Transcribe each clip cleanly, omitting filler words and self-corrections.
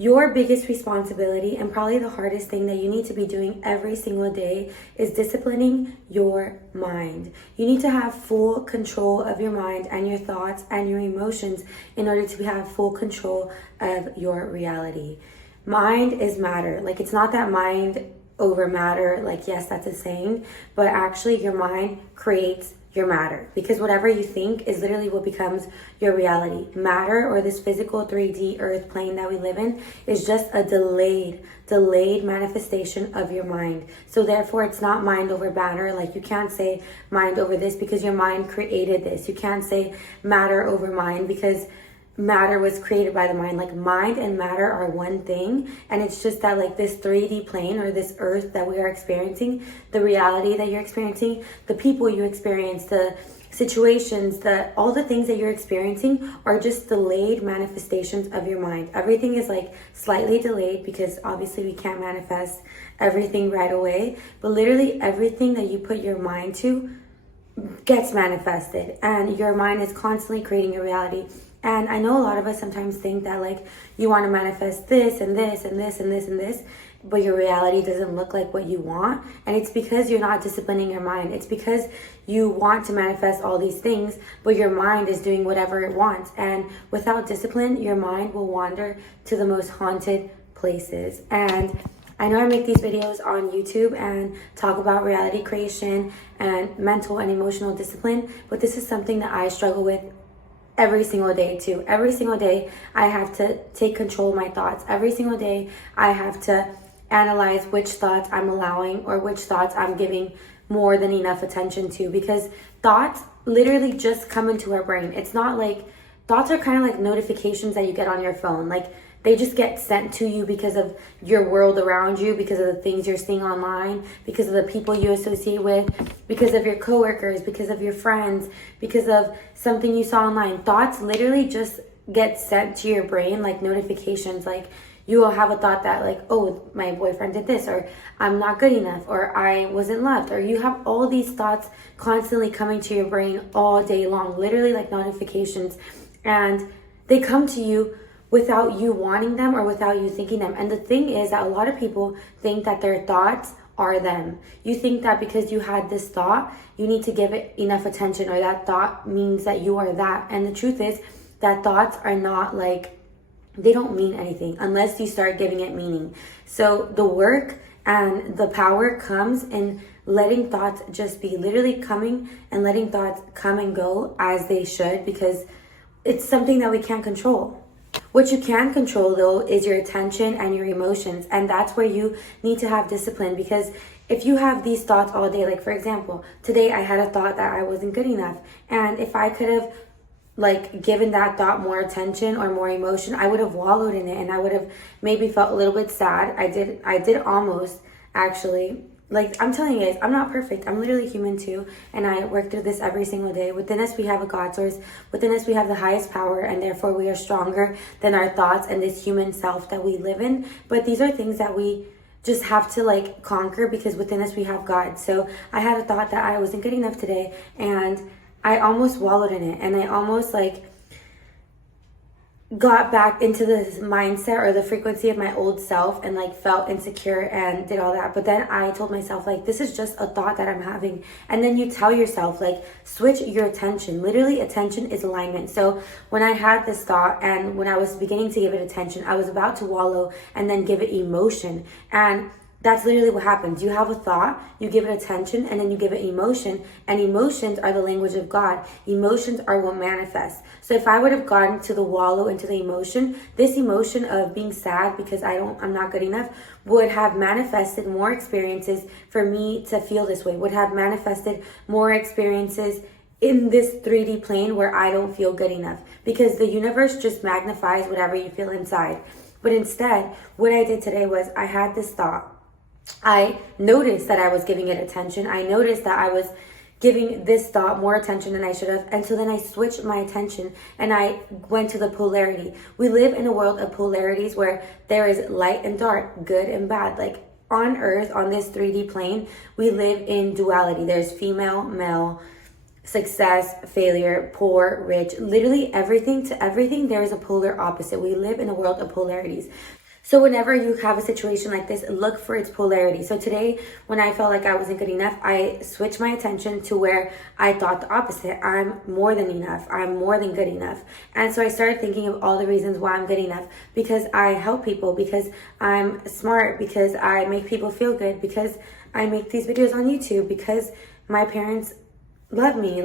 Your biggest responsibility and probably the hardest thing that you need to be doing every single day is disciplining your mind. You need to have full control of your mind and your thoughts and your emotions in order to have full control of your reality. Mind is matter. Like, it's not that mind over matter, like, yes, that's a saying, but actually your mind creates your matter, because whatever you think is literally what becomes your reality. Matter, or this physical 3D earth plane that we live in, is just a delayed manifestation of your mind. So therefore it's not mind over matter. Like, you can't say mind over this because your mind created this. You can't say matter over mind because matter was created by the mind. Like, mind and matter are one thing, and it's just that, like, this 3D plane, or this earth that we are experiencing, the reality that you're experiencing, the people you experience, the situations, all the things that you're experiencing are just delayed manifestations of your mind. Everything is like slightly delayed, because obviously we can't manifest everything right away, but literally everything that you put your mind to gets manifested, and your mind is constantly creating a reality. And I know a lot of us sometimes think that, like, you want to manifest this and this and this and this and this, but your reality doesn't look like what you want. And it's because you're not disciplining your mind. It's because you want to manifest all these things, but your mind is doing whatever it wants. And without discipline, your mind will wander to the most haunted places. And I know I make these videos on YouTube and talk about reality creation and mental and emotional discipline, but this is something that I struggle with every single day too. Every single day I have to take control of my thoughts. Every single day I have to analyze which thoughts I'm allowing or which thoughts I'm giving more than enough attention to, because thoughts literally just come into our brain. It's not like, thoughts are kind of like notifications that you get on your phone. Like, they just get sent to you because of your world around you, because of the things you're seeing online, because of the people you associate with, because of your coworkers, because of your friends, because of something you saw online. Thoughts literally just get sent to your brain like notifications. Like, you will have a thought that, like, oh, my boyfriend did this, or I'm not good enough, or I wasn't loved, or you have all these thoughts constantly coming to your brain all day long, literally like notifications, and they come to you without you wanting them or without you thinking them. And the thing is that a lot of people think that their thoughts are them. You think that because you had this thought, you need to give it enough attention, or that thought means that you are that. And the truth is that thoughts are not, like, they don't mean anything unless you start giving it meaning. So the work and the power comes in letting thoughts just be, literally coming and letting thoughts come and go as they should, because it's something that we can't control. What you can control, though, is your attention and your emotions. And that's where you need to have discipline, because if you have these thoughts all day, like, for example, today I had a thought that I wasn't good enough. And if I could have, like, given that thought more attention or more emotion, I would have wallowed in it, and I would have maybe felt a little bit sad. I did almost, actually. Like, I'm telling you guys, I'm not perfect. I'm literally human too, and I work through this every single day. Within us, we have a God source. Within us, we have the highest power, and therefore we are stronger than our thoughts and this human self that we live in. But these are things that we just have to, like, conquer, because within us we have God. So I had a thought that I wasn't good enough today, and I almost wallowed in it, and I almost, like, got back into this mindset or the frequency of my old self, and, like, felt insecure and did all that. But then I told myself, like, this is just a thought that I'm having. And then you tell yourself, like, switch your attention. Literally, attention is alignment. So when I had this thought and when I was beginning to give it attention, I was about to wallow and then give it emotion. And that's literally what happens. You have a thought, you give it attention, and then you give it emotion. And emotions are the language of God. Emotions are what manifests. So if I would have gotten to the wallow, into the emotion, this emotion of being sad because I'm not good enough, would have manifested more experiences for me to feel this way, would have manifested more experiences in this 3D plane where I don't feel good enough, because the universe just magnifies whatever you feel inside. But instead, what I did today was I had this thought. I noticed that I was giving it attention. I noticed that I was giving this thought more attention than I should have. And so then I switched my attention and I went to the polarity. We live in a world of polarities where there is light and dark, good and bad. Like, on Earth, on this 3D plane, we live in duality. There's female, male, success, failure, poor, rich, literally everything to everything. There is a polar opposite. We live in a world of polarities. So whenever you have a situation like this, look for its polarity. So today, when I felt like I wasn't good enough, I switched my attention to where I thought the opposite. I'm more than enough. I'm more than good enough. And so I started thinking of all the reasons why I'm good enough. Because I help people, because I'm smart, because I make people feel good, because I make these videos on YouTube, because my parents love me,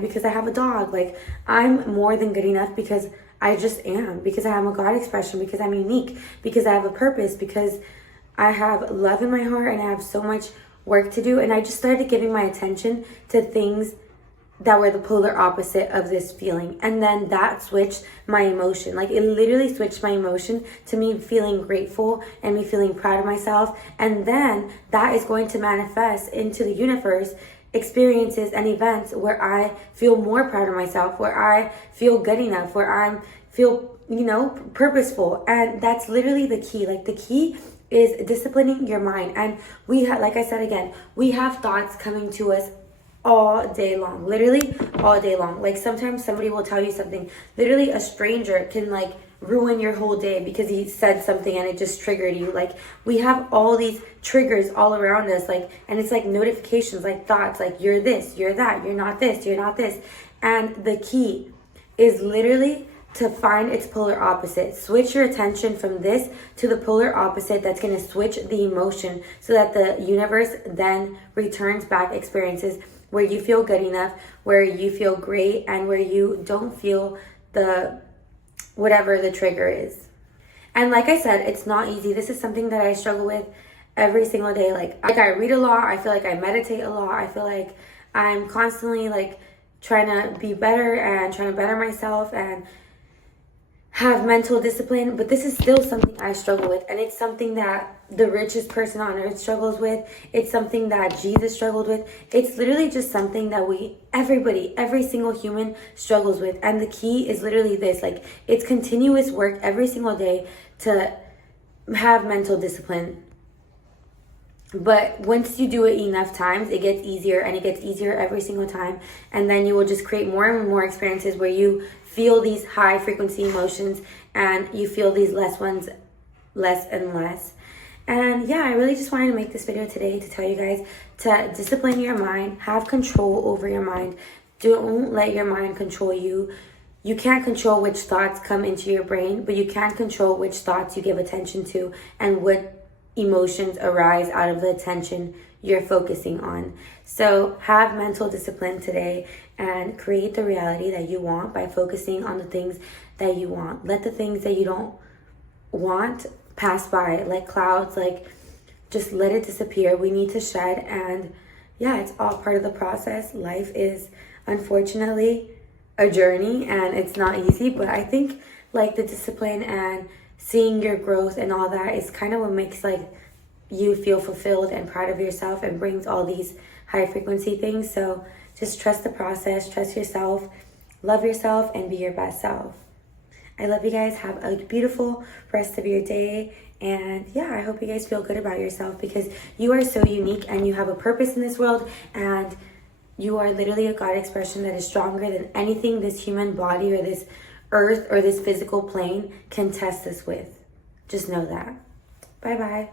because I have a dog. Like, I'm more than good enough because I just am, because I have a God expression, because I'm unique, because I have a purpose, because I have love in my heart and I have so much work to do. And I just started giving my attention to things that were the polar opposite of this feeling. And then that switched my emotion. Like, it literally switched my emotion to me feeling grateful and me feeling proud of myself. And then that is going to manifest into the universe experiences and events where I feel more proud of myself, where I feel good enough, where I feel, purposeful. And that's literally the key. Like, the key is disciplining your mind. And like I said again, we have thoughts coming to us all day long, literally all day long. Like, sometimes somebody will tell you something, literally a stranger can ruin your whole day because he said something and it just triggered you. Like, we have all these triggers all around us, and it's like notifications, like thoughts, like you're this, you're that, you're not this, you're not this. And the key is literally to find its polar opposite. Switch your attention from this to the polar opposite that's going to switch the emotion, so that the universe then returns back experiences where you feel good enough, where you feel great, and where you don't feel whatever the trigger is. And like I said, it's not easy. This is something that I struggle with every single day. Like I read a lot. I feel like I meditate a lot. I feel like I'm constantly trying to be better and trying to better myself and have mental discipline, but this is still something I struggle with. And it's something that the richest person on earth struggles with. It's something that Jesus struggled with. It's literally just something that every single human struggles with. And the key is literally this, it's continuous work every single day to have mental discipline. But once you do it enough times, it gets easier, and it gets easier every single time. And then you will just create more and more experiences where you feel these high frequency emotions and you feel these less ones less and less. And yeah, I really just wanted to make this video today to tell you guys to discipline your mind, have control over your mind. Don't let your mind control you. You can't control which thoughts come into your brain, but you can control which thoughts you give attention to and what emotions arise out of the attention you're focusing on. So have mental discipline today and create the reality that you want by focusing on the things that you want. Let the things that you don't want pass by like clouds, just let it disappear. We need to shed, and yeah, it's all part of the process. Life is unfortunately a journey and it's not easy, but I think the discipline and seeing your growth and all that is kind of what makes you feel fulfilled and proud of yourself and brings all these high frequency things. So just trust the process, trust yourself, love yourself, and be your best self. I love you guys. Have a beautiful rest of your day. And yeah, I hope you guys feel good about yourself, because you are so unique and you have a purpose in this world, and you are literally a God expression that is stronger than anything this human body or this earth or this physical plane can test us with. Just know that. Bye-bye.